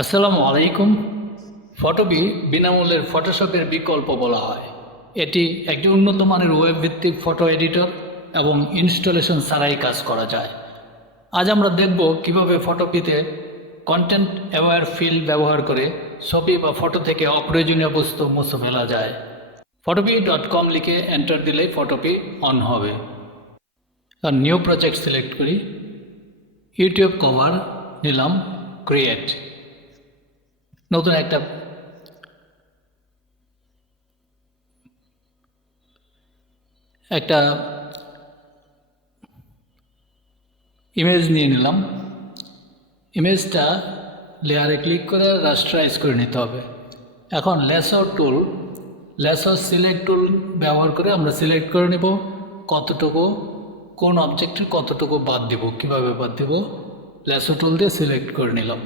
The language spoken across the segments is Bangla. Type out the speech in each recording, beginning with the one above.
আসসালামু আলাইকুম। ফটোবি বিনামূল্যের ফটোশপের বিকল্প বলা হয়। এটি একটি উন্নত মানের ওয়েব ভিত্তিক ফটো এডিটর এবং ইনস্টলেশন ছাড়াই কাজ করা যায়। আজ আমরা দেখব কীভাবে ফটোপিতে কন্টেন্ট অ্যাওয়ার ফিল ব্যবহার করে ছবি বা ফটো থেকে অপ্রয়োজনীয় বস্তু মুছে ফেলা যায়। ফটোপি ডট কম লিখে এন্টার দিলেই ফটোপি অন হবে। আর নিউ প্রজেক্ট সিলেক্ট করি। ইউটিউব কভার নিলাম ক্রিয়েট নতুন একটা একটা ইমেজ নিয়ে নিলাম। ইমেজটা লেয়ারে ক্লিক করে রাস্ট্রাইজ করে নিতে হবে। এখন lasso tool lasso select tool ব্যবহার করে আমরা সিলেক্ট করে নেব। কতটুকু, কোন অবজেক্টের কতটুকু বাদ দেব, কীভাবে বাদ দেব? লেসর টুল দিয়ে সিলেক্ট করে নিলাম।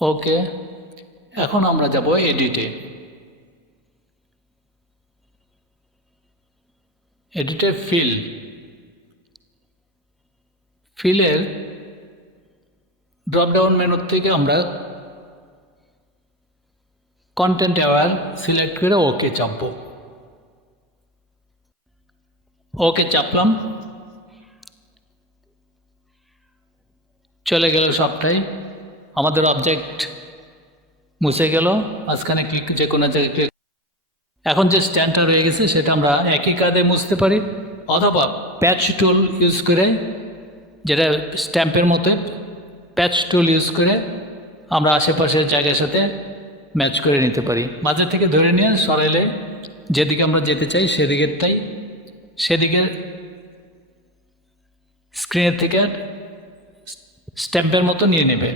ওকে এখন আমরা যাব এডিটে এডিটে ফিল ফিলের ড্রপডাউন মেনুর থেকে আমরা কন্টেন্ট অ্যাওয়ার সিলেক্ট করে ওকে চাপবো। ওকে চাপলাম। চলে গেল সবটাই। আমাদের অবজেক্ট মুছে গেল, মাঝখানে ক্লিক যে কোনো জায়গায় ক্লিক এখন যে স্ট্যান্ডটা রয়ে গেছে, সেটা আমরা একই কাজে মুছতে পারি, অথবা প্যাচ টুল ইউজ করে, যেটা স্ট্যাম্পের মতো প্যাচ টুল ইউজ করে আমরা আশেপাশের জায়গার সাথে ম্যাচ করে নিতে পারি। মাঝে থেকে ধরে নিয়ে সরাইলে যেদিকে আমরা যেতে চাই, সেদিকেরটাই, সেদিকের স্ক্রিনের থেকে স্ট্যাম্পের মতো নিয়ে নেবে।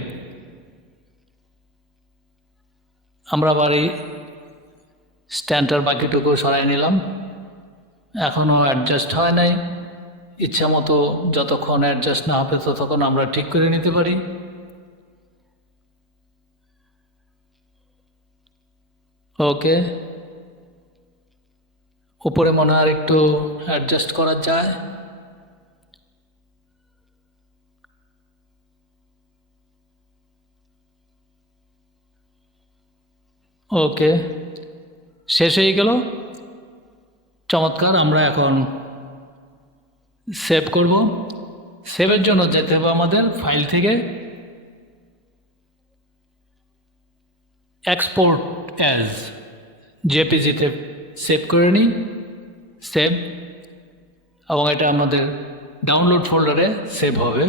আমরা আবার এই বাকিটুকু সরাই নিলাম। এখনও অ্যাডজাস্ট হয় নাই। ইচ্ছা মতো যতক্ষণ অ্যাডজাস্ট না হবে ততক্ষণ আমরা ঠিক করে নিতে পারি। ওকে। উপরে মনে হয় একটু অ্যাডজাস্ট করা যায়। ওকে, শেষ হয়ে গেল। চমৎকার, আমরা এখন সেভ করব। সেভের জন্য যেতে হবে আমাদের ফাইল থেকে। এক্সপোর্ট অ্যাজ জেপিজিতে সেভ করে নিই। সেভ এবং এটা আমাদের ডাউনলোড ফোল্ডারে সেভ হবে।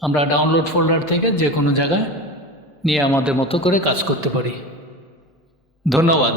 আমরা ডাউনলোড ফোল্ডার থেকে যে কোনো জায়গায় নিয়ে আমাদের মতো করে কাজ করতে পারি। ধন্যবাদ।